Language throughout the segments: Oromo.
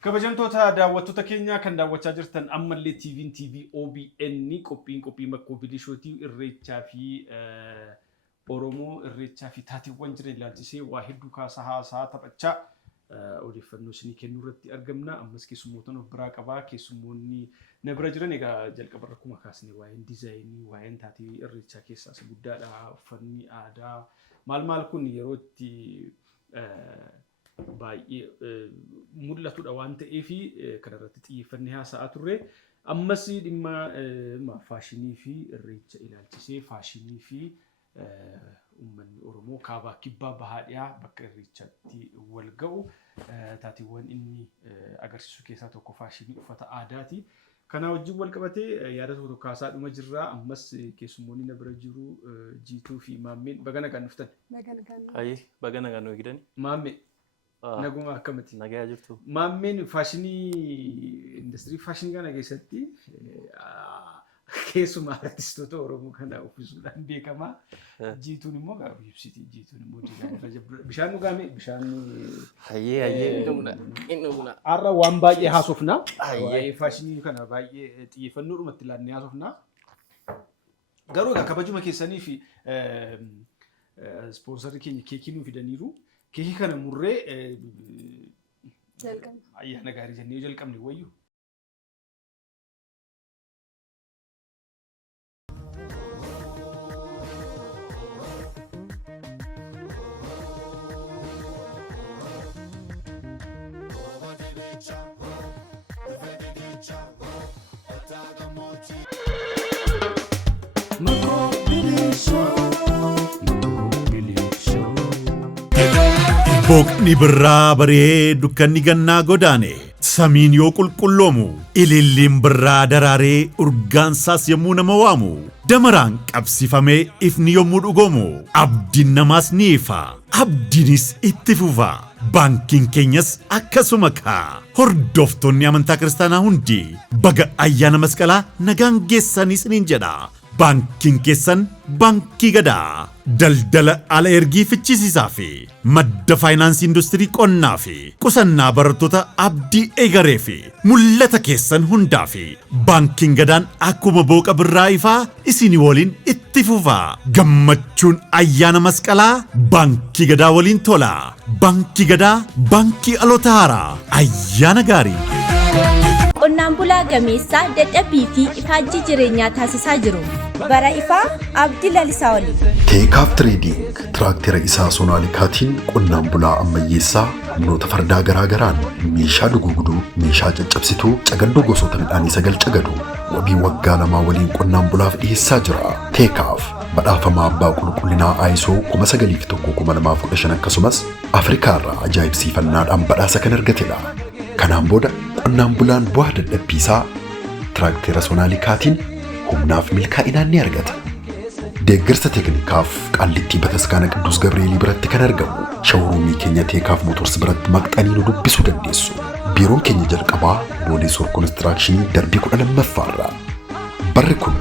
Kabajamtoota daawwattoota keenya kan daawwachaa jirtan ammallee TV OBN qophii makkobilishootii irreechaa fi Oromoo irreechaa fi taatiiwwan jiran ilaalchisee waa hedduu kaasaa haasaa taphachaa odeeffannoo isinii kennuu irratti argamna. Ammas keessummoota of biraa qabaa. Keessummoonni na bira jiran egaa jalqaba akkuma kaasne waa'een diizaayinii, waa'een taatii irreechaa keessaa isa guddaadha. Uffanni aadaa maal kun yeroo itti baay'ee mul'atudha waan ta'eef kan irratti xiyyeeffannee haasa'aa turre. Ammas dhimma faashinii fi irreecha ilaalchisee faashinii fi uummanni Oromoo kaabaa kibbaa bahaa dhiyaa bakka irreechaatti wal ga'u taatiiwwan inni agarsiisu keessaa tokko faashinii uffata aadaati. Kana wajjin wal qabatee yaada tokko kaasaa dhuma jirra. Ammas keessummoonni na bira jiru Jiituu fi Maammeen baga nagaan dhuftan. Baga nagaan nu eegdani. Maammee naguma akkamiti? Nagaa jirtu. Maammeen faashinii industirii faashinii kana keessatti keessumaa artistoota Oromoo kana uffisuudhaan beekama. Jiituun immoo gaafa ibsiti. Jiituun immoo diizaayinii bishaan dhugaame bishaan Hayyee. har'a waan baay'ee haasofna. Waa'ee faashinii kana baay'ee xiyyeeffannoodhumatti ilaannee haasofna. Garuu egaa kabajuma keessanii fi ispoonsarri keenya keekii nuu fidaniiru. Keekii kana murree ayyaana gaarii jennee jalqabne wayyu. Boqni birraa baree dukkanni gannaa godaane samiin yoo qulqulloomu ililliin birraa daraaree urgaansaas yommuu nama waamu damaraan qabsifamee ifni yommuu dhugoomu abdiin namaas ni ifa abdiinis itti fufa baankiin keenyas akkasuma kaa hordoftoonni amantaa kiristaanaa hundi baga ayyaana masqalaa nagaan geessanii isiniin jedha. Baankiin keessan baankii gadaa daldala ala ergii fichisiisaa fi madda faayinaansii industirii qonnaa fi qusannaa barattoota abdii eegaree fi mul'ata keessan hundaa fi baankiin gadaan akkuma booqa birraa ifaa isinii waliin itti fufaa gammachuun ayyaana masqalaa baankii gadaa waliin tola. Baankii gadaa baankii aloota haaraa ayyaana gaarii. Qonnaan bulaa gameessaa dadhabbii fi ifaajjii jireenyaa taasisaa jiru. Bara ifaa abdii lalisaa waliin. Teekaaf Trading tiraaktera isaa Sonaalikaatiin qonnaan bulaa ammayyeessaa humnoota fardaa garaagaraan meeshaa dugugduu, meeshaa caccabsituu, cagaddoo gosoota midhaanii 9 cagadu wabii waggaa 2 waliin qonnaan bulaaf dhiyeessaa jira. Teekaaf badhaafama abbaa qulqullinaa ISO 9001:2015 akkasumas Afrikaarraa ajaa'ibsiifannaadhaan badhaasa kan argatedha. Kanaan booda qonnaan bulaan bu'aa dadhabbiisaa tiraaktera Sonaalikaatiin humnaaf milkaa'inaan ni argata. Deeggarsa teeknikaaf qaallittii bataskaana Qidduus Gabreelii biratti kan argamu shawruumii keenya Teekaaf Mootors biratti maqxanii nu dubbisuu dandeessu. Biiroon keenya jalqabaa Boolee Soor Konistiraakshini darbii 12ffaarra. Barri kun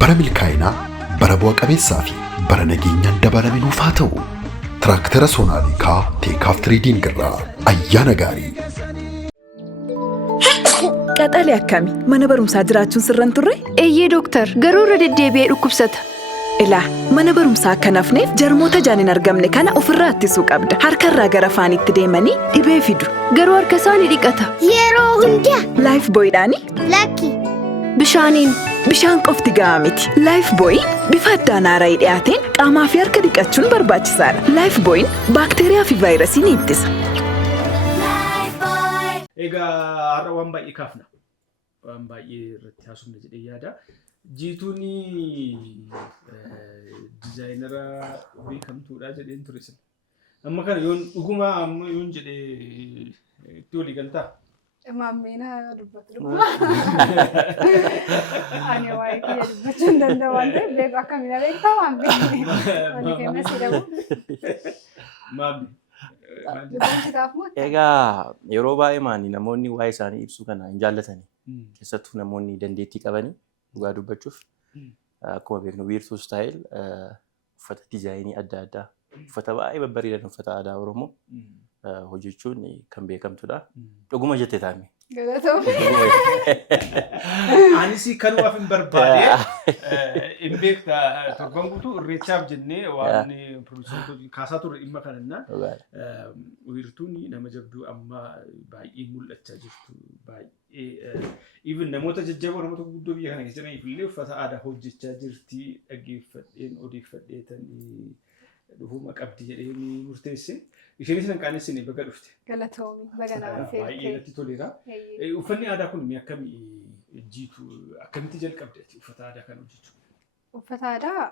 bara milkaa'inaa, bara bu'a qabeessaa fi bara nageenyaan dabalame nuuf haa ta'u. Tiraaktera Sonaalikaa Teekaaf Trading irraa ayyaana gaarii. Qaxalee akkami mana barumsaa jiraachuun sirran turre? Eeyyee dooktar garuu irra deddeebi'ee dhukkubsata. Ilaa mana barumsaa akka nafneef jarmoota ijaan hin argamne kana ofirraa ittisuu qabda. Harkarraa gara afaanitti deemanii dhibee fidu. Garuu harka isaanii dhiqata. Yeroo hundaa. Laayif booyiidhaani? Lakki. Bishaaniin. Bishaan qofti gahaa miti. Laayif booyiin bifa addaan haara'ii dhiyaateen qaamaa fi harka dhiqachuun barbaachisaadha. Laayif booyiin baakteeriyaa fi vaayirasii ni ittisa. Egaa har'a waan baay'ee kaafna. Waan baay'ee irratti haasofna jedhee yaada. Jiituun diizaayinara beekamtuudha jedheen ture sin. Amma kana yoon dhuguma amma yoon jedhee itti walii galtaa? Maammeen dubbatu dhuguma. Ani waa'ee kiyya dubbachuu hin danda'u waan ta'eef beeku akkamiin beektaa waan beekne. Walii keenya siidhamu. Maammee. Egaa yeroo baay'ee namoonni waa'ee isaanii ibsuu kana hin jaallatani. Keessattuu namoonni dandeettii qabanii dhugaa dubbachuuf akkuma beeknu wiirtuu istaayil uffata diizaayinii adda addaa uffata baay'ee babbareedan uffata aadaa Oromoo hojjechuun kan beekamtudha. Dhuguma jettee taa'ame. Galatoomii. Anis kanumaaf hin barbaade hin beekta torban guutuu irreechaaf jennee waan produuseroota kaasaa turre dhimma kanannaa wiirtuun nama jabduu amma baay'ee mul'achaa jirtu baay'ee even namoota jajjaboo namoota guddoo biyya kana keessa jiraniif illee uffata aadaa hojjechaa jirti dhaggeeffadheen odeeffadheetanii dhufuma qabdi jedhee murteesse. Isheenis nan qaanessine baga dhufte. Galatoomii baga nama feerte. Baay'ee natti toleera. Uffanni aadaa kun akkamii jiitu akkamitti jalqabde uffata aadaa kana hojjechuu? Uffata aadaa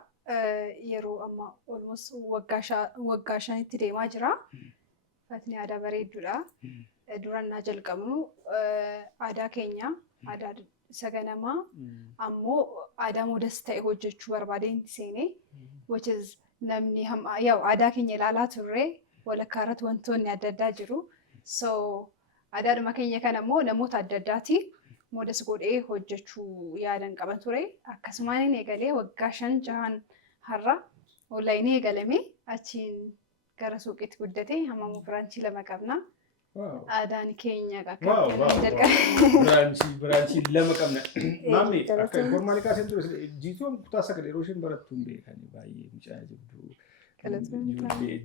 yeroo amma almost waggaa shanitti deemaa jira. Uffatni aadaa bareedduudha. Durannaa jalqabnu aadaa keenya aadaa isa ganamaa ammoo aadaa moodas ta'e hojjechuu barbaadeen seenee which is namni aadaa keenya ilaalaa turre walakkaa irratti wantoonni adda addaa jiru. So aadaadhuma keenya kana immoo namoota adda addaati moodas godhee hojjechuu yaadan qaban ture. Akkasumaan inni eegalee waggaa 5-6 har'a onlaayinii eegalame achiin gara suuqiitti guddate hamma biraanchii 2 qabna. Aadaan keenya akka biraanchii 2 qabna. Maamii akka informaalii kaasee ture jiituun kutaa 9 yeroo isheen barattu hin beekani baay'ee mucaa jabduu.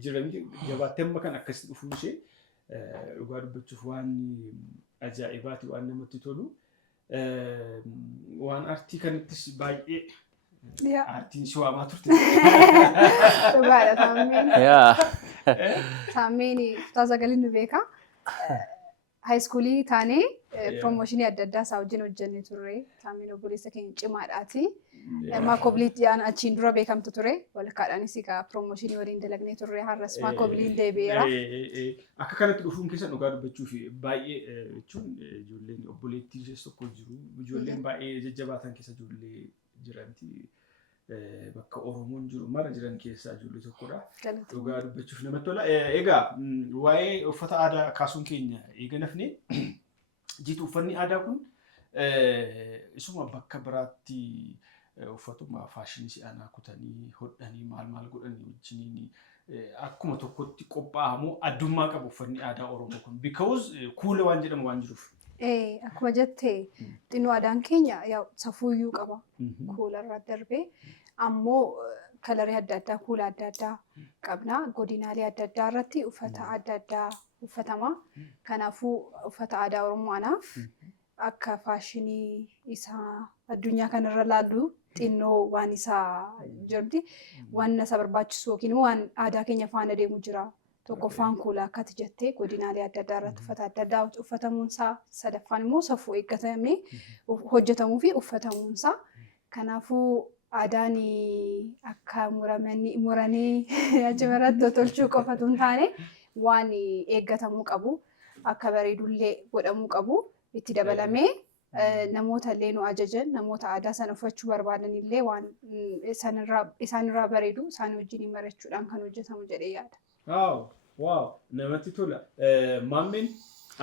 Jiranii jabaattee amma kan akkasii dhufuun ishee dhugaa dubbachuuf waan ajaa'ibaati waan namatti tolu. Waan aartii kanattis baay'ee aartiin si waamaa turte. Dhugaadha taammeen. Taammeen kutaa 9 nu beeka. Haayiskuulii taanee piroomooshinii adda addaa isaa wajjin hojjennee turre. Taammeen obboleessa keenya cimaadhaati. Maakobiliitti achiin dura beekamtu ture. Walakkaadhaanis egaa piroomooshinii waliin dalagnee turre. Har'as maakobiliin deebi'eera. Akka kanatti dhufuun keessa dhugaa dubbachuuf baay'ee jechuun ijoolleen obboleettii ishee tokko jiru. Ijoolleen baay'ee jajjabaatan keessa ijoollee jiranti. Bakka Oromoon jiru mara jiran keessaa ijoollee tokkodha. Dhugaa dubbachuuf namatti tola. Egaa waa'ee uffata aadaa kaasuun keenya eega nafne jiitu uffanni aadaa kun isuma bakka biraatti uffatuma faashinii si'anaa kutanii hodhanii maal godhanii wajjiniin akkuma tokkotti qophaa'amu addummaa qabu uffanni aadaa Oromoo kun because kuula waan jedhamu waan jiruuf. Akkuma jettee xinnoo aadaan keenya safuuyyuu qaba kuula irraa darbee ammoo kalarii adda addaa kuula adda addaa qabna godinaalee adda addaa irratti uffata adda addaa uffatama. Kanaafuu uffata aadaa Oromoo anaaf akka faashinii isaa addunyaa kanarra laallu xinnoo waan isaa jirti waan isa barbaachisu yookiin waan aadaa keenya faana deemu jira. Tokkoffaan kuula akkati jettee godinaalee adda addaa irratti uffata adda addaa uffatamuunsaa sadaffaan immoo safuu eeggatamee hojjetamuu fi uffatamuunsaa. Kanaafuu aadaan akka muranii achimarratti tolchuu qofatu hin taane waan eeggatamuu qabu akka bareedullee godhamuu qabu itti dabalamee namoota illee nu ajajan namoota aadaa sana uffachuu barbaadan illee waan isaanirraa bareedu isaan wajjin marachuudhaan kan hojjetamu jedhee yaada. Wow, namatti tola. Maammeen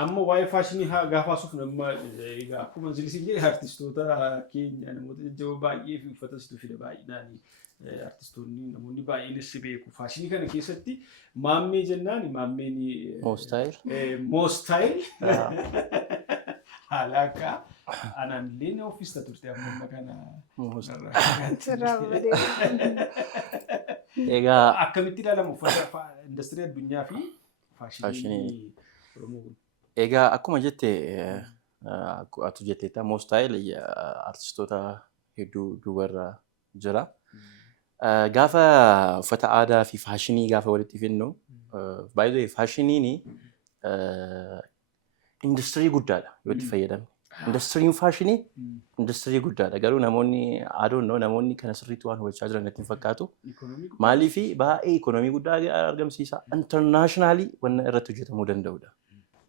amma waa'ee faashinii gaafaasuuf nama akkuma zilisiin jedhe artistoota keenya namoota jajjaboo baay'ee fi uffata situ fida baay'inaan artistoonni namoonni baay'eenis si beeku. Faashinii kana keessatti maammee jennaan maammeen moostaayil haala akka anaan illee na uffista turte amma kana. Egaa akkamitti ilaalamu uffata industirii addunyaa fi faashinii Oromoo kun? Egaa akkuma jette atu jetteetta moostaayil artistoota hedduu duubarra jira. Gaafa uffata aadaa fi faashinii gaafa walitti fidnu baay'ee faashiniin industirii guddaadha yoo itti fayyadamne. Industiriin faashinii industirii guddaadha. Garuu namoonni namoonni kana sirriitti waan hubachaa jiran natti hin fakkaatu. Maaliif baay'ee ikonoomii guddaa argamsiisa. Intarnaashinaali waan irratti hojjetamuu danda'udha.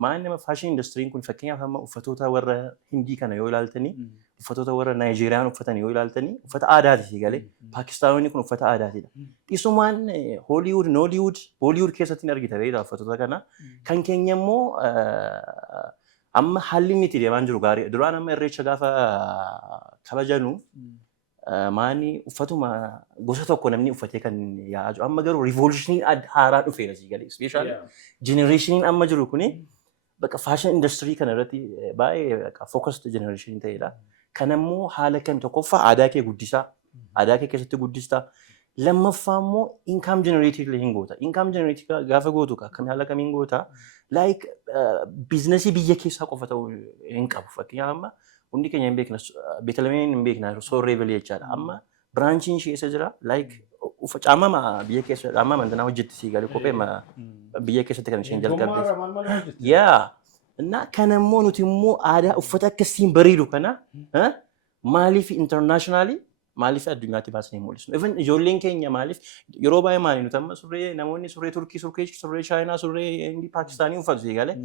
Maal nama faashinii industiriin kun fakkeenyaaf amma uffatoota warra Hindii kana yoo ilaaltanii uffatoota warra Naayijeeriyaan uffatan yoo ilaaltanii uffata aadaati galee Paakistaanonni kun uffata aadaatidha. Dhisumaan Hooliwud, Nooliwud, Booliwud keessatti hin argita beektaa uffatoota kana. Kan keenya immoo amma haalli inni itti deemaa jiru gaarii. Duraan amma irreecha gaafa kabajanu maani uffatuma gosa tokko namni uffatee kan yaa'u amma garuu revolutionii haaraa dhufeera si galee especially generationiin amma jiru kuni bakka fashion industry kana irratti baay'ee bakka focused generation ta'edha. Kanammoo haala kam tokkoffaa aadaa kee guddisaa aadaa kee keessatti guddistaa lammaffaa immoo income generated illee hin goota. Income generated gaafa gootu akkamiin haala kamiin goota like businessii biyya keessaa qofa ta'uu hin qabu. Fakkeenyaaf amma hundi keenya hin beekna Beetlemeen hin beekna soorree bilee jechaadha. Amma biraanchiin ishee isa jira like caamama biyya keessa caamama mantanaa hojjetti si galee kophee biyya keessatti kan isheen jalqabde. Yaa እና kanammoo nuti immoo aadaa uffata akkasiin bareedu kana maaliif internationally maaliif addunyaatti baasnee mul'isnu. Even ijoolleen keenya maaliif yeroo baay'ee maali nuti amma surree namoonni surree Turkii, surree Chaayinaa, surree Hindii, Paakistaanii uffatu galee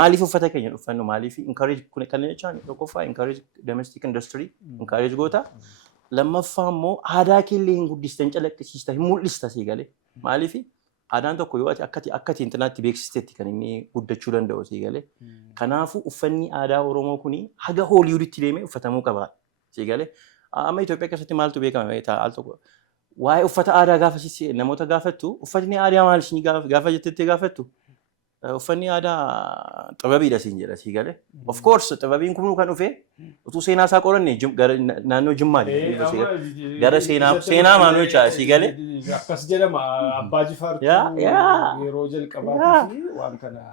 maaliif uffata keenya uffannu maaliif encourage kan jechaan tokkoffaa encourage domestic industry encourage goota. Lammaffaa immoo aadaa keellee hin guddistan calaqqisiista hin mul'ista si galee maaliif aadaan tokko yoo akkati intanaatti beeksisteetti kan inni guddachuu danda'u si galee. Kanaafuu uffanni aadaa Oromoo kuni haga Hooliwuditti deemee uffatamuu qaba si galee. Amma Itoophiyaa keessatti maaltu beekama al tokko waa'ee uffata aadaa gaafa namoota gaafattu uffatni aadaa maal isin gaafa jettetti gaafattu uffanni aadaa xababiidha siin jedha si galee. Of course xababiin kun kan dhufe utuu seenaa isaa qoranne naannoo Jimmaati gara seenaa maanoo jecha si galee. Akkas jedhama Abbaa Jifaartuu yeroo jalqabaatti waan kana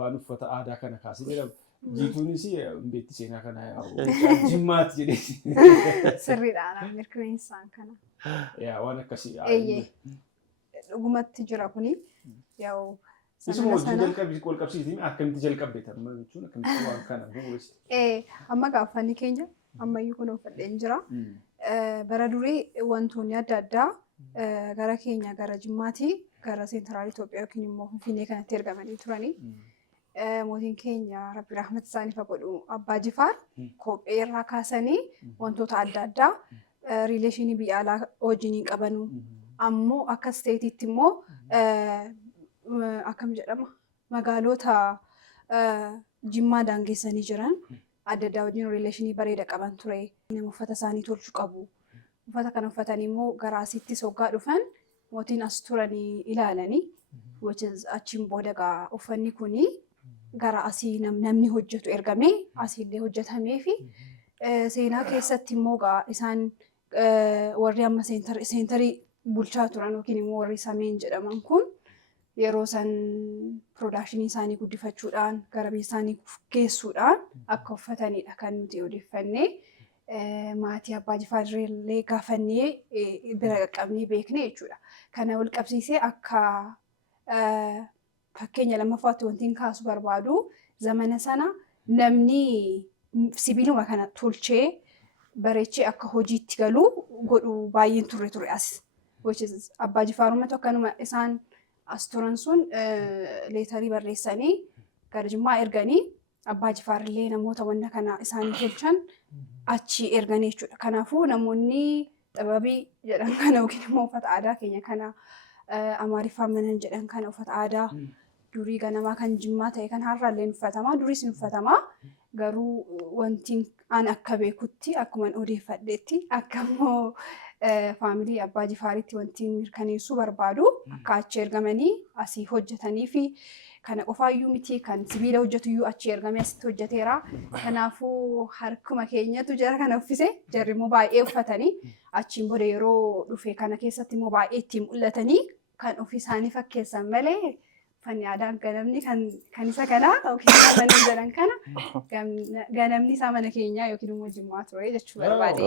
waan uffata aadaa kana kaasee jedhama. Jiituunis beetti seenaa kana Jimmaati jedhee. Sirriidhaan mirkaneessaan kana. Waan akkasii. Dhugumatti jira kuni yaa'u. Isuma hojii jalqabbii wal qabsiitiin akkamitti jalqabde tamma jechuun akkamitti waan kana bu'uuressa. Amma gaaffanni keenya ammayyuu kun uffadheen jira. Bara durii wantoonni adda addaa gara keenya gara Jimmaatii gara seentiraal Itoophiyaa yookiin immoo Finfinnee kanatti ergamanii turanii. Mootiin keenya Rabbi Rahmat isaaniif haa godhu Abbaa Jifaar kophee irraa kaasanii wantoota adda addaa riileeshinii biyya alaa wajjin qabanu ammoo akka isteetiitti immoo akkam jedhama magaalota Jimmaa daangeessanii jiran adda addaa wajjin riileeshinii bareeda qaban ture. Nama uffata isaanii tolchuu qabu. Uffata kana uffatanii immoo gara asitti soggaa dhufan mootiin as turanii ilaalanii achiin booda uffanni kunii gara asii namni hojjetu ergamee asiillee hojjetamee fi seenaa keessatti immoo isaan warri amma seentarii bulchaa turan yookiin immoo warri sameen jedhaman kun yeroo san piroodakshinii isaanii guddifachuudhaan gara biyya isaanii geessuudhaan akka uffatanidha kan nuti odeeffannee maatii Abbaa Jifaarrillee gaafannee bira qaqqabnee beekne jechuudha. Kana wal qabsiisee akka fakkeenya lammaffaatti wantiin kaasu barbaadu zamana sana namni sibiiluma kana tolchee bareechee akka hojiitti galu godhu baay'een ture as. Abbaa Jifaarumatu akkanuma isaan as turan sun leetarii barreessanii gara Jimmaa erganii Abbaa Jifaarillee namoota wanna kana isaanii tolchan achi erganii jechuudha. Kanaafuu namoonni xababii jedhan kana yookiin immoo uffata aadaa keenya kana Amaariffaan manan jedhan kana uffata aadaa durii ganamaa kan Jimmaa ta'e kan har'aallee uffatamaa duriis uffatamaa garuu wantiin an akka beekutti akkuman odeeffadheetti akkammoo faamilii Abbaa Jifaaritti wantiin mirkaneessuu barbaadu akka achi ergamanii asii hojjetanii fi kana qofaayyuu miti kan sibiila hojjetuyyuu achi ergamee asitti hojjeteera. Kanaafuu harkuma keenyatu jara kana uffise jarri immoo baay'ee uffatanii achiin booda yeroo dhufe kana keessatti immoo baay'ee ittiin mul'atanii kan ofii isaanii fakkeessan malee uffanni aadaan ganamni kan isa kanaa yookiin mana jedhan kana ganamni isaa mana keenyaa yookiin immoo Jimmaa ture jechuu barbaade.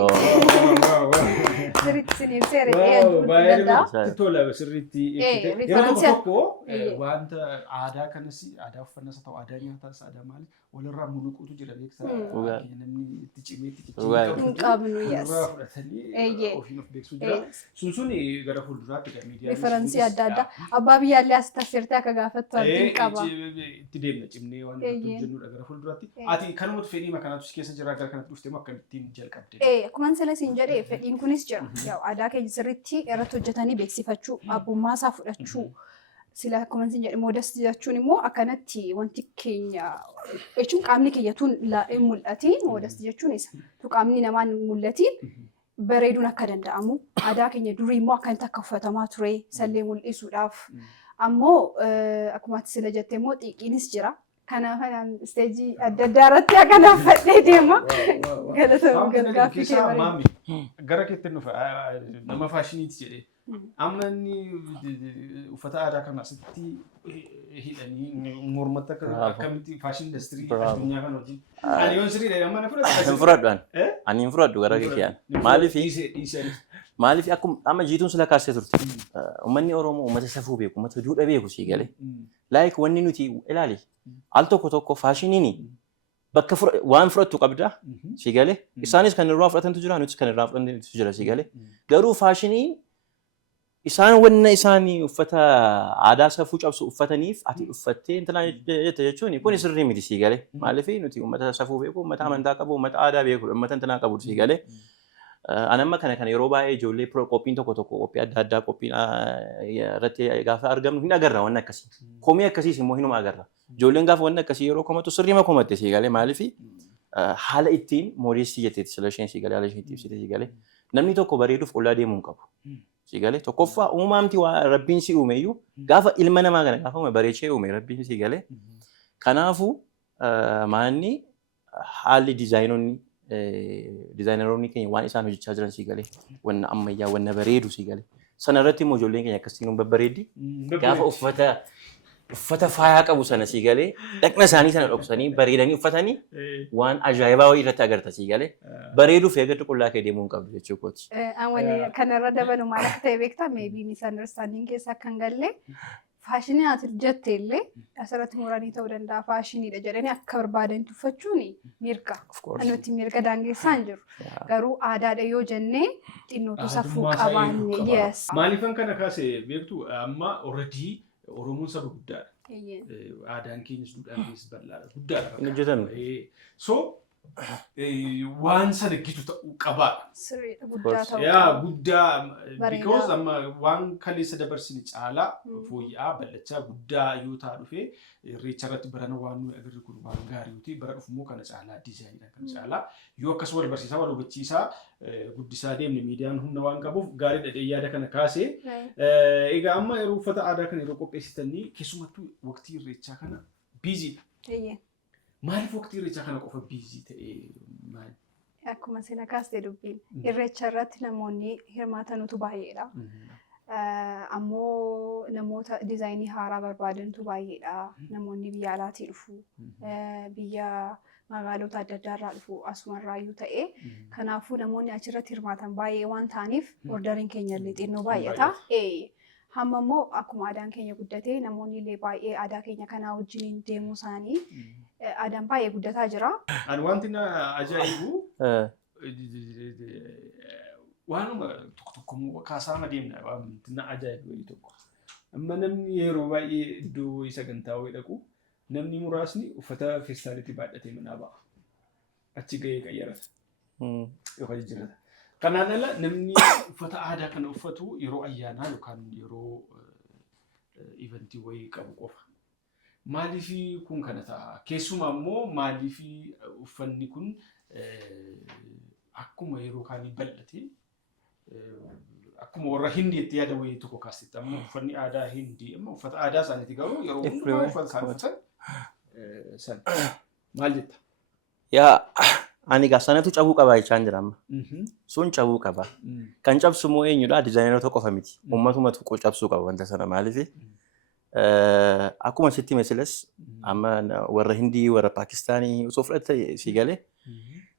Sirriitti isiniif seeree tola sirriitti ibsite. Yeroo tokko wanta aadaa kanas aadaa uffannas ta'u aadaa nyaataas aadaa maali walirraa muluquutu jira beektaa namni itti cimee hin qabnu irraa fudhatanii ofiin of beeksisuu jira. Sun gara fuulduraatti gara miidiyaa riiferansii adda addaa abbaa biyyaallee as tafsirtee akka gaafattu abdiin qaba. Itti deemna cimnee waan hojjennudha gara fuulduraatti. Ati kanumatu fedhii makanaatu keessa jira gara kanatti dhuftee akkamittiin jalqabde? Akkuma siin jedhee fedhiin kunis jira. Aadaa keenya sirriitti irratti hojjetanii beeksifachuu abbummaa isaa fudhachuu. Sila akkuma siin jedhe modestii jechuun immoo akkanatti wanti keenya jechuun qaamni keenya tun mul'atiin modestii jechuun isa. Tu qaamni namaan mul'atiin bareeduun akka danda'amu aadaa keenya durii immoo akkamitti akka uffatamaa ture sallee mul'isuudhaaf ammoo akkuma ati sila jettee immoo xiiqiinis jira. Kanaaf isteejii adda addaa irratti akka naffadhee deema. Galatoomuu gargaaffii kee bareeda. Gara keetti nufa nama faashiniiti jedhee. Amma inni uffata aadaa kana asitti hidhanii mormatti akkamitti faashin industirii addunyaa kana hojii. Ani yoon sirriidha amma na fudhatu. Hin fudhadhu ani hin fudhadhu gara keeyyan. Maaliif akkuma amma jiituun sila kaasee turte. Uummanni Oromoo uummata safuu beeku, uummata duudhaa beeku sii galee. Laayik wanni nuti ilaali. Al tokko faashiniini bakka waan fudhattu qabda sii galee. Isaanis kan irraa fudhatantu jira, nutis kan irraa fudhatantu jira sii galee. Garuu faashiniin isaan wanna isaanii uffata aadaa safuu cabsu uffataniif ati uffattee intala jette jechuun kun sirrii miti sii galee. Maaliif nuti uummata safuu beeku, uummata amantaa qabu, uummata aadaa beeku, uummata intalaa qabu sii galee. Anamma kana yeroo baay'ee ijoollee qophiin tokko qophii adda addaa qophiin irratti gaafa argamnu hin agarra wanna akkasii. Komii akkasiis immoo hinuma agarra. Ijoolleen gaafa wanna akkasii yeroo komatu sirriima komatte sii galee maaliif haala ittiin moodestii jetteetti sila isheen sii galee haala isheen ibsite sii galee namni tokko bareeduuf qullaa deemuu hin qabu. Sii galee tokkoffaa uumamti waa rabbiin si uume iyyuu gaafa ilma namaa kana gaafa uume bareechee uume rabbiin sii galee. Kanaafuu maanni haalli dizaayineroonni keenya waan isaan hojjechaa jiran sii galee wanna ammayyaa wanna bareedu sii galee. Sana irratti immoo ijoolleen keenya akkasiin babbareeddi. Gaafa uffata faayaa qabu sana sii galee dhaqna isaanii sana dhoksanii bareedanii uffatanii waan ajaa'ibaa wayii irratti agarta sii galee. Bareeduuf eeggatu qullaa kee deemuu hin qabdu jechuu kooti. Awwani kanarra dabalu maal akka ta'e beektaa maybe misunderstanding keessa akka hin galle faashinii ati jette illee asirratti muranii ta'uu danda'a faashiniidha jedhanii akka barbaadanitti uffachuun mirga. Nuti mirga daangeessaa hin jiru. Garuu aadaadha yoo jennee xinnootu safuu qabaanne. Yes. Maaliifan kana kaasee beektu amma already Oromoon saba guddaadha. Aadaan keenyas duudhaan keenyas bal'aadha. Guddaadha. Hin hojjetamu. So waan sana gitu ta'uu qaba. Sirriidha guddaa ta'uu. Yaa guddaa because amma waan kaleessa dabarsine caalaa fooyya'aa bal'achaa guddaa yoo ta'a dhufee irreecha irratti barana waan nuyi agarre kun waan gaarii yoo ta'e bara dhufu immoo kana caalaa diizaayinii kana caalaa yoo akkas wal barsiisaa wal hubachiisaa guddisaa deemne miidiyaan humna waan qabuuf gaarii dhadhee yaada kana kaasee egaa amma yeroo uffata aadaa kana yeroo qopheessitanii keessumattuu waqtii irreechaa kana biiziidha. Maaliif waqtii irreechaa kana qofa biizii ta'ee maali? Akkuma sina kaastee dubbiin irreecha irratti namoonni hirmaatanutu baay'eedha. Ammoo namoota diizaayinii haaraa barbaadantu baay'eedha. Namoonni biyya alaatii dhufu, biyya magaalota adda addaa irraa dhufu asumarraayyuu ta'ee kanaafuu namoonni achirratti hirmaatan baay'ee waan ta'aniif orderiin keenya illee xinnoo baay'ata. Hamma immoo akkuma aadaan keenya guddatee namoonni illee baay'ee aadaa keenya kanaa wajjiniin deemuu isaanii aadaan baay'ee guddataa jira. Ani wanti na ajaa'ibu waanuma tokko kaasaa deemna wanti na ajaa'ibu wayii tokko. Amma namni yeroo baay'ee iddoo sagantaa wayii dhaqu namni muraasni uffata feestaalitti baadhatee manaa ba'a. Achi gahee qayyarata. Yookaan jijjiirata. Kanaan ala namni uffata aadaa kana uffatu yeroo ayyaanaa yookaan yeroo eventii wayii qabu qofa. Maaliif kun kana ta'a? Keessumaa immoo maaliif uffanni kun akkuma yeroo kaanii bal'ate akkuma warra Hindii itti yaada wayii tokko kaasitti amma uffanni aadaa Hindii amma uffata aadaa isaaniiti garuu yeroo hundumaa uffata isaan uffatan sana maal jetta? Yaa ani gasanatu cabuu qaba jechaan jira amma. Sun cabuu qaba. Kan cabsu immoo eenyudha? Dizaayineroota qofa miti. Uummatumatu cabsuu qaba wanta sana maaliif? Akkuma sitti mesilas amma warra Hindii warra Paakistaanii osoo fudhatte sii galee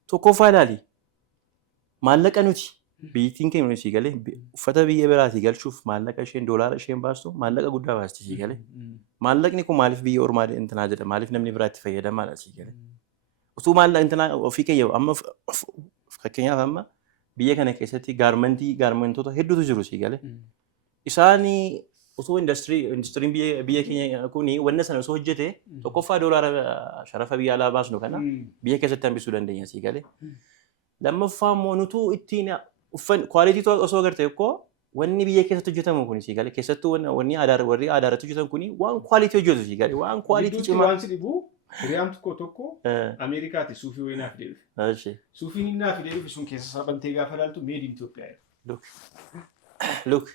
tokkoffaa ilaali. Maallaqa nuti biyyattiin keenya sii galee uffata biyya biraatii galchuuf maallaqa isheen doolaara isheen baastu maallaqa guddaa baasti sii galee. Maallaqni kun maaliif biyya ormaa intanaa jedha maaliif namni biraatti fayyadamaadha sii galee. Utuu maallaqa intanaa ofii keenya amma fakkeenyaaf amma biyya kana keessatti gaarmentoota hedduutu jiru sii galee. Isaanii osoo industiriin biyya keenya kuni wanna sana osoo hojjete tokkoffaa doolaara sharafa biyya alaa baasnu kana biyya keessatti hambisuu dandeenya sii galee. Lammaffaa immoo nutuu ittiin uffan kwaalitii osoo agartee akkoo wanni biyya keessatti hojjetamu kuni sii galee keessattuu wanni warri aadaa irratti hojjetan kuni waan kwaalitii hojjetu sii galee waan kwaalitii cimaa. Waan si dhibu Hiriyaan tokko Ameerikaatti suufii wayinaa fidee dhufe. Achi. Suufiin innaa fidee dhufe sun keessa sabantee gaafa ilaaltu made in Itoophiyaa. Look.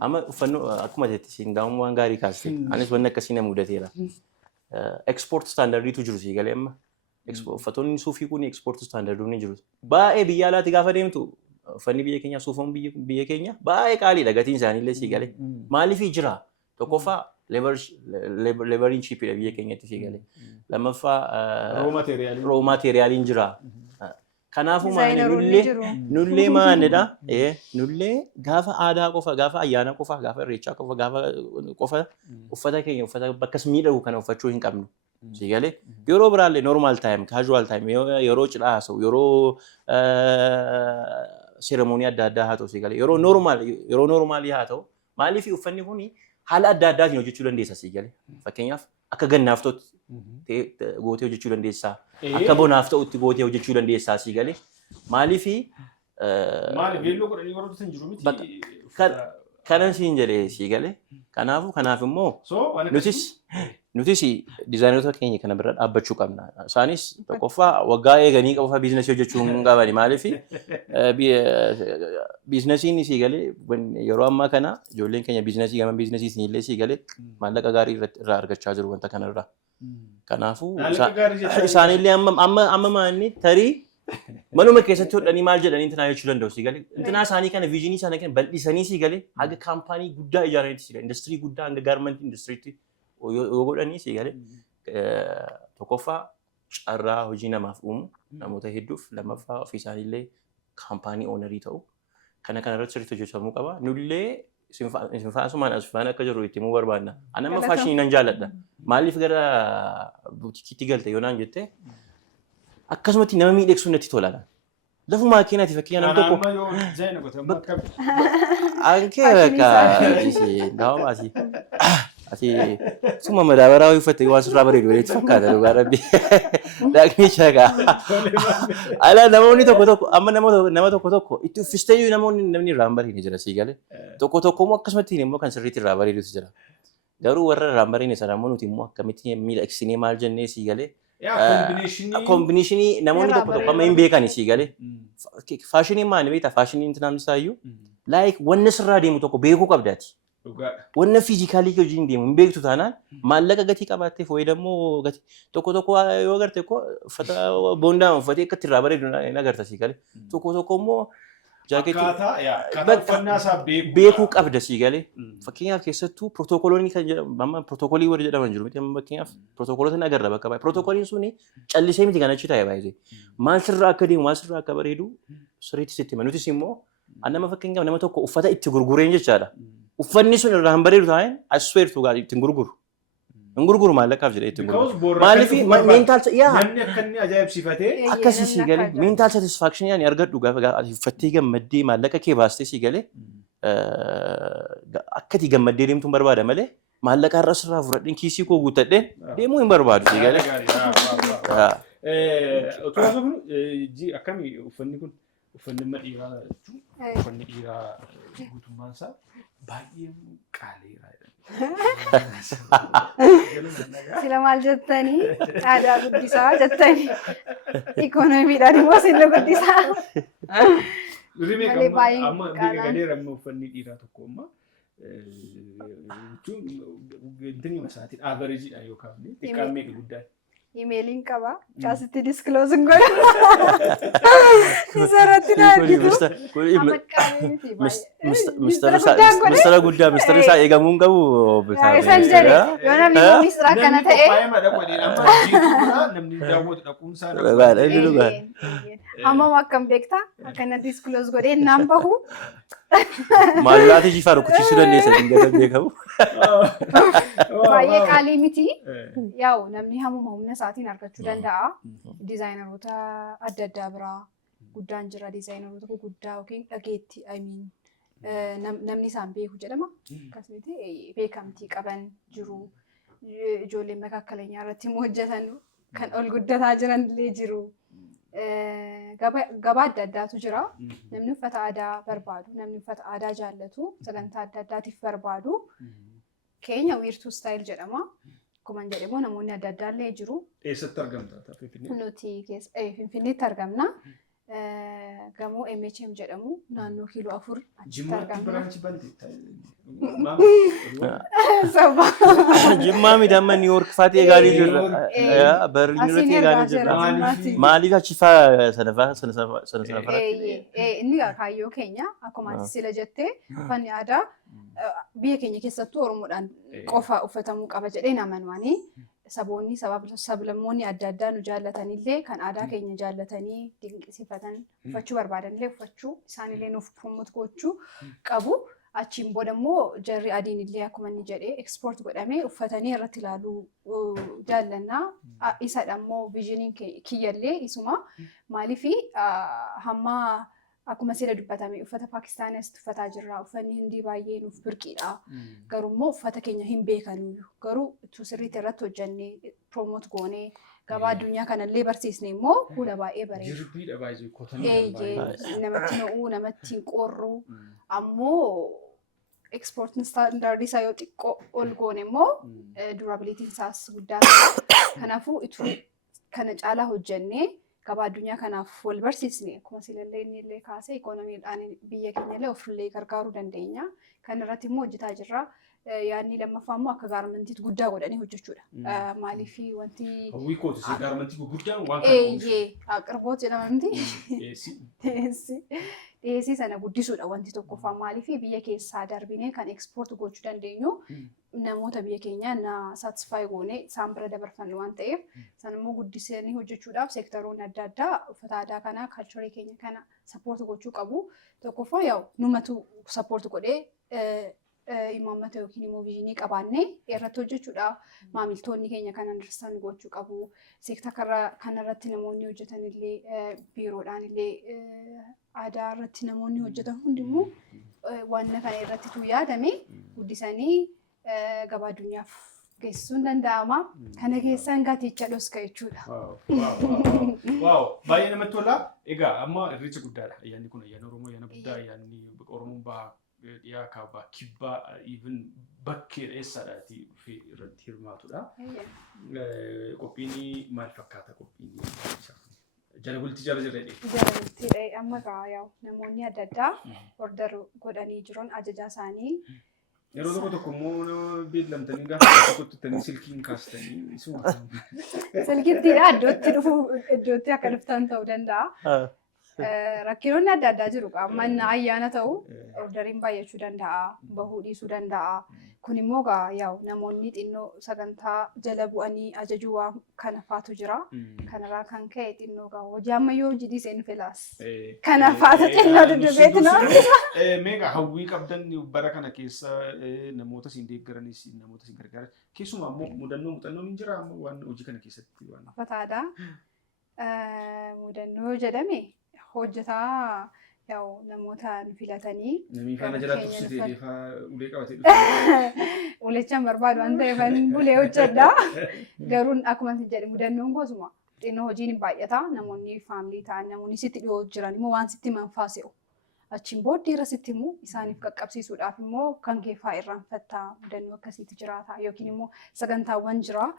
Amma uffannoo akkuma jetti siin gaa'ummaa waan gaarii kaasti. Anis wanni akkasii na mudateera. Export standardiitu jiru sii galee amma. Uffatoonni suufii kun export standardii ni jiru. Baay'ee biyya alaatti gaafa deemtu uffanni biyya keenya suufoon biyya keenya baay'ee qaaliidha gatiin isaaniillee sii galee. Maaliif jira? Tokkoffaa leebariin chiipidha biyya keenyatti sii galee. Lammaffaa roo maateriyaaliin jira. Kanaafuu nullee maalidha? Nullee gaafa aadaa qofa, gaafa ayyaana qofa, gaafa irreechaa qofa, gaafa qofa uffata keenya uffata bakkas miidhagu kana uffachuu hin qabnu. Si galee yeroo biraallee normal time, casual time, yeroo cidhaa haasa'u, yeroo seremoonii adda addaa haa ta'u si galee yeroo normaalii haa ta'u maaliif uffanni kun haala adda addaatiin hojjechuu dandeessa si galee fakkeenyaaf akka gannaaf ta'utti gootee hojjechuu dandeessaa. Akka bonaaf ta'utti gootee hojjechuu dandeessaa si galee maaliif beelloo godhanii baroota hin jiru miti. Kanan siin jedhee si galee kanaaf immoo nutis dizaayineroota keenya kana bira dhaabbachuu qabna. Isaanis tokkoffaa waggaa eeganii qofa biizinasii hojjechuu hin qabani maaliif biizinasiin si galee yeroo ammaa kana ijoolleen keenya biizinasii gama biizinasii siinillee si galee maallaqa gaarii irraa argachaa jiru wanta kanarraa. Kanaafuu isaanillee amma maanni tarii manuma keessatti hodhanii maal jedhanii intinaa jechuu danda'u si galee intinaa isaanii kana viizinii isaanii kana bal'isanii si galee haga kaampaanii guddaa ijaaranitti si galee industirii guddaa hanga gaarmentii industiriitti yoo godhanii si galee tokkoffaa carraa hojii namaaf uumu namoota hedduuf lammaffaa ofii isaaniillee kaampaanii oonarii ta'u kana irratti sirriitti hojjetamuu qaba. Nullee sinfaasumaan asfaan akka jiru itti himuu barbaadna. Ani amma faashinii nan jaalladha. Maaliif gara buutikiitti galte yoo naan jette akkasumatti nama miidhagsuun natti tola. Lafuma keenyaati fakkiin nama tokko. Ankee bakka gaawwaasi. Ati suma madaabaraa uffatte waan sirraa bareedu walitti fakkaata dhugaa rabbi. Daakni shagaa. Ala namoonni tokko amma nama tokko itti uffistee namni irraa hin bareedne jira sii galee. Tokko immoo akkasumatti immoo kan sirriitti irraa bareedutu jira. Garuu warra irraa hin bareedne sana immoo nuti immoo akkamitti miidhagsinee maal jennee sii galee. Koombineeshinii namoonni tokko amma hin beekani sii galee. Faashiniin maali beektaa? Faashiniin intinaan isaayyuu wanna sirraa deemu tokko beekuu qabdaati. Wanna fiizikaalii hojiin deemu hin beektu taanaan maallaqa gatii qabaattee fayyadamoo gatii tokko yoo agarte uffata boondaa uffatee akka irraa bareedu hin agarta sii galee. Tokko immoo beekuu qabda sii galee. Fakkeenyaaf keessattuu pirootokooloonni kan jedhamu amma pirootokoolii warri jedhaman jiru miti amma fakkeenyaaf pirootokoolota ni agarra bakka baay'ee. Pirootokooliin suni callisee miti kan achi taa'e baay'ee. Maal sirraa akka deemu maal sirraa akka bareedu sirriitti sitti hima. Nutis immoo nama fakkeenyaaf nama tokko uffata itti gurgureen jechaadha. Uffanni sun irraa hin bareedu taa'een asweertu gaarii ittiin gurguru. Hin gurguru maallaqaaf jedhee ittiin gurguru. Maaliif namni akka inni ajaa'ibsiifatee akkasii sii galee mental satisfaction yaani argadhu gaafa uffattee gammaddee maallaqa kee baastee sii galee akkati gammaddee deemtuun barbaada malee maallaqa irra sirraa fudhadheen kiisii koo guuttadheen deemuu hin barbaadu sii galee. Otoo haasofnu akkamii uffanni kun uffanni dhiiraa jechuun uffanni dhiiraa guutummaan isaa baay'ee qaaliidha. Sila maal jettanii aadaa guddisaa jettanii ikoonomiidhaan immoo sila guddisaa. Amma galeera amma uffanni dhiiraa tokko amma jechuun isaatiin aaverajiidha yookaan xiqqaan meeqa guddaan. Imeeliin qaba. Kaasitti diskiloosin godha. Isarratti na argitu. Mistara guddaa mistara isaa eegamuun qabu. Isaan jedhe yoo namni ministira akkana ta'e. Namni daawwatu dhaquunsaa. Amma akkam beektaa akkana diskiloos godhee naan bahu. Maallaqaa jifaa rukuchiisuu dandeessa dingataan beekamu. Baay'ee qaalii miti. Yaa'u namni hamuma humna isaatiin argachuu danda'a. Dizaayineroota adda addaa biraa guddaan jira. Dizaayineroota gurguddaa yookiin dhageetti namni isaan beeku jedhama. Akkasumas beekamtii qaban jiru. Ijoolleen makaakkaleenya irratti immoo hojjetan kan ol guddataa jiran illee jiru. Gabaa adda addaatu jira. Namni uffata aadaa barbaadu, namni uffata aadaa jaallatu, sagantaa adda addaatiif barbaadu. Keenya wiirtuu staayil jedhama. akkuma jedhe immoo namoonni adda addaa illee jiru. Eessatti argamta Finfinnee? Nuti Finfinneetti argamna. Gamoo MHM jedhamu naannoo kiiloo 4 achitti argamna. Jimmaa midhamma New York fa'aati eegaalee jirra. Berliin irratti eegaalee jirra. Maaliif achi fa'aa sana faratti? Inni kaayyoo keenya akkuma ati sila jettee uffanni aadaa biyya keenya keessattuu Oromoodhaan qofa uffatamuu qaba jedhee namanwaanii. Saboonni sablammoonni adda addaa nu jaallatanillee kan aadaa keenya jaallatanii dinqisiifatan uffachuu barbaadanillee uffachuu isaanillee nuuf promote gochuu qabu. Achiin booda immoo jarri adiinillee akkuma inni jedhee export godhamee uffatanii irratti ilaaluu jaallannaa. Isadha immoo viizhiniin kiyyallee isuma maaliifi hamma akkuma sila dubbatame uffata Paakistaanis uffataa jirra. Uffanni Hindii baay'ee nuuf birqiidha. Garuu immoo uffata keenya hin beekanuyyuu. Garuu utuu sirriitti irratti hojjannee promote goonee gabaa addunyaa kanallee barsiisne immoo fuula baay'ee bareeda. Jirbiidha baay'ee kotanuu. Namatti na'uu, namatti hin qorru. Ammoo exportiin standaardii isaa yoo xiqqoo ol goone immoo durabilitiin isaas guddaadha. Kanaafuu ituu kana caalaa hojjannee gabaa addunyaa kanaaf wal barsiisne akkuma silallee inni illee kaasee ikoonomiidhaan biyya keenya illee ofillee gargaaruu dandeenya. Kan irratti immoo hojjetaa jirra. Yaadni lammaffaa immoo akka gaarmentiitti guddaa godhanii hojjechuudha. Maaliif wanti hawwii kootis gaarmentii gurguddaan waan kana aqirboot jedhamti. Dhiyeessii sana guddisuudha wanti tokkoffaa maaliif biyya keessaa darbinee kan ekspoort gochuu dandeenyu namoota biyya keenyaa na saatisfaayi goonee isaan bira dabarfannu waan ta'eef san immoo guddisanii hojjechuudhaaf seektaroonni adda addaa uffata aadaa kana kalcharii keenya kana sappoort gochuu qabu. Tokkoffaa yaa'u numatu sappoort godhee imaammata yookiin immoo viizhinii qabaannee irratti hojjechuudhaaf maamiltoonni keenya kan understand gochuu qabu. Seektara kanarratti namoonni hojjetan illee biiroodhaan illee aadaa irratti namoonni hojjetan hundimmoo waan kana irratti yaadame guddisanii gabaa addunyaaf geessisuun danda'ama. Kana keessaan gaticha dhoska jechuudha. Waaw baay'ee namatti tola. Egaa amma irreecha guddaadha. Ayyaanni kun ayyaana Oromoo ayyaana guddaa ayyaanni Oromoon baha dhiyaa kaabaa kibbaa even bakkee dheessaadhaati fi irratti hirmaatudha. Qophiin maal fakkaata qophiin isaa? Jala bultii jala jirredhe. Jala bultiidha. Amma yaa'u namoonni adda addaa order godhanii jiran ajaja isaanii. Yeroo tokko immoo beeklamtanii gaafa tokkotti silkiin kaastanii isuma. Silkittiidha iddootti dhufu iddootti akka dhuftan ta'uu danda'a. Rakkinoonni adda addaa jiru. Manna ayyaana ta'u orderiin baay'achuu danda'a, bahuu dhiisuu danda'a. Kun immoo yaa'u namoonni xinnoo sagantaa jala bu'anii ajajuu waan kana faatu jira. Kanarraa kan ka'e xinnoo hojii ammayyoo hojii dhiisee nu filaas. Kana faatu xinnoo duddubeetu nama. Meeqa hawwii qabdan bara kana keessa namoota siin deeggaranis namoota siin gargaaran keessumaa immoo muuxannoon hin jira waan hojii kana keessatti waan. Uffata aadaa mudannoo jedhame hojjetaa yaa'u namootaan filatanii. Namni faana jala tursitee deefaa ulee qabatee dhufe. Ulechaan barbaadu waan ta'eef bulee hojjedha. Garuu akkuma jedhe mudannoon gosuma xinnoo hojiin baay'ata. Namoonni faamilii ta'an namoonni sitti dhiyoo jiran immoo waan sitti manfaase'u. Achiin booddee irra sitti immoo isaaniif qaqqabsiisuudhaaf immoo kan keeffaa irraanfattaa mudannoo akkasiitu jiraata. Yookiin immoo sagantaawwan jira.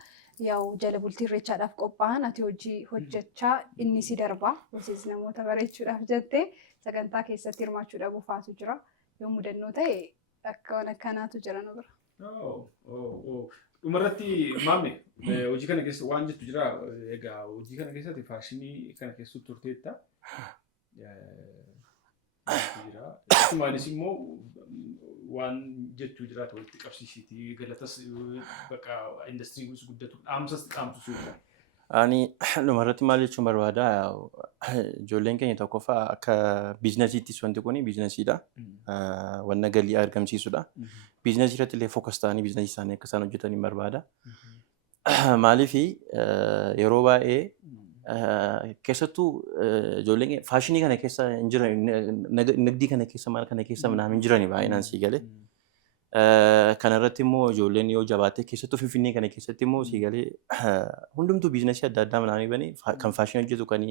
Yaa'u jala bultii irreechaadhaaf qophaa'an ati hojii hojjechaa inni si darba. Hojii namoota bareechuudhaaf jettee sagantaa keessatti hirmaachuudhaaf buufaatu jira. Yoo mudannoo ta'e akka waan akkanaatu jira nu bira. Dhumarratti maame hojii kana keessa waan jettu jira. Egaa hojii kana keessatti faashinii kana keessatti turteetta. Isumaanis immoo waan jechuu jiraatu walitti qabsiisiiti galatas bakka indastiriin guddatu dhaamsas dhaamsisuu jira. Ani dhumarratti maal jechuun barbaada ijoolleen keenya tokkoffaa akka biizinasiittis wanti kun biizinasiidha. Wanna galii argamsiisudha. Biizinasii irratti illee fookas ta'anii biizinasii isaanii akka isaan hojjetan barbaada. Maaliif yeroo baay'ee keessattuu ijoolleen faashinii kana keessa hin jiran nagdii kana keessa maal kana keessa hin jirani baay'inaan sii galee. Kana irratti immoo ijoolleen yoo jabaatte keessattuu Finfinnee kana keessatti immoo sii galee hundumtuu biizinasii adda addaa manaa banii kan faashinii hojjetu kan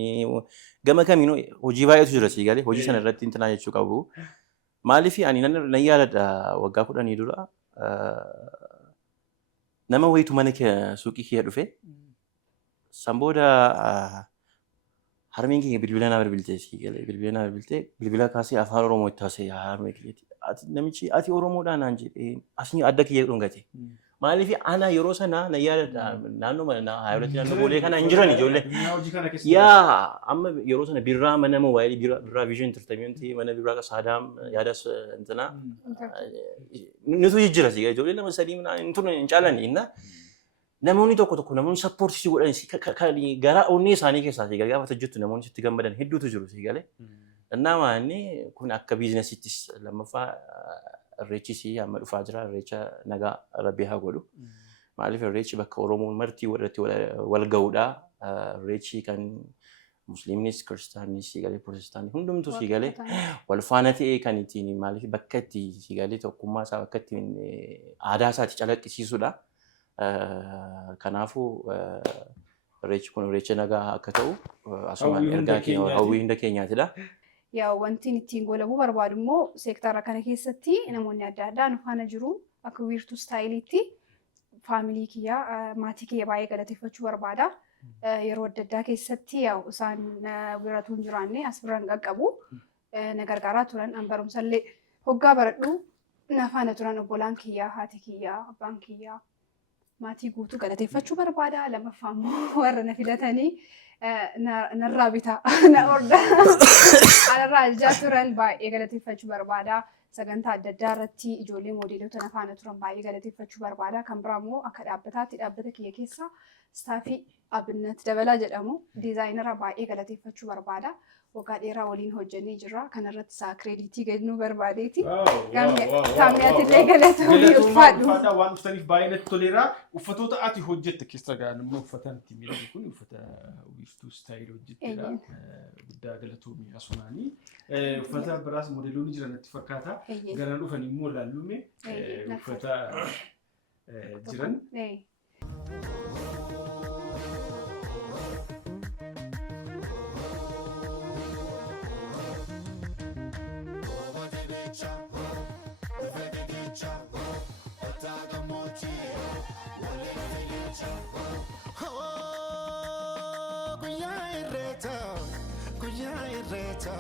gama kamiinuu hojii baay'eetu jira sii galee hojii sana irratti intinaa jechuu qabu. Maaliif ani nan yaadadha waggaa 10 dura nama wayitu mana suuqii kee dhufe san booda harmeen keenya bilbila naa bilbiltee si galee bilbila naa bilbiltee bilbila kaasee afaan Oromoo itti haasee harmee kiyyaati. Namichi ati Oromoodhaa naan jedhee asii adda kiyya dhungate. Maaliif ana yeroo sana na yaada naannoo mana haayolatti naannoo boolee kana hin jiran ijoollee. Yaa amma yeroo sana birraa mana moobaayilii birraa vision entertainment mana birraa Saadaam yaadas intina nutu jijjiira si ijoollee lama sadii hin caalani inna namoonni tokko namoonni sappoortii si godhan gara onnee isaanii keessaa si gaafa tajjattu namoonni sitti gammadan hedduutu jiru si galee. Innaa maanni kun akka biizinesiittis lammaffaa irreechisi amma dhufaa jira irreecha nagaa rabbii haa godhu. Maaliif irreechi bakka Oromoon marti irratti wal ga'uudha. Irreechi kan Musliimnis Kiristaanis sigalee Pirotestaantii hundumtuu sigalee wal faana ta'ee kan ittiin maaliif bakka itti sigalee tokkummaa isaa bakka ittiin aadaa isaatti calaqqisiisuudha. Kanaafuu irreechi kun irreecha nagaa akka ta'u asumaan ergaa keenya hawwii hunda keenyaatidha. Yaa wanti ittiin goolabuu barbaadu immoo seektara kana keessatti namoonni adda addaa nu faana jiru akka wiirtuu istaayiliitti faamilii kiyyaa maatii kiyya baay'ee galateeffachuu barbaada. Yeroo adda addaa keessatti yaa isaan biratu hin jiraanne as biraan qaqqabu na gargaaraa turan an barumsallee hoggaa baradhu na faana turan obbolaan kiyyaa haati kiyyaa abbaan kiyyaa maatii guutuu galateeffachuu barbaada. Lammaffaa immoo warra na filatanii narraa bitaa na ordaa kanarraa ajjaa turan baay'ee galateeffachuu barbaada. Sagantaa adda addaa irratti ijoollee moodeelota na faana turan baay'ee galateeffachuu barbaada. Kan biraa immoo akka dhaabbataatti dhaabbata kiyya keessaa staafii Abinnet Dabalaa jedhamu diizaayinara baay'ee galateeffachuu barbaada. Waggaa dheeraa waliin hojjennee jirra. Kanarratti isaa kireeditii kennuu barbaadeeti. Kaamiyaatillee galatoomii ulfaadhu. Waan uffataniif baay'ee natti toleera. Uffatoota ati hojjette keessa gahan immoo uffatan itti miidhagu kun uffata wiirtuu istaayilii hojjettedha. Guddaa galatoomii asumaanii. Uffata biraas moodeeloonni jiran natti fakkaata. Gara dhufan immoo ilaallume uffata jiran. Guyyaa irreecha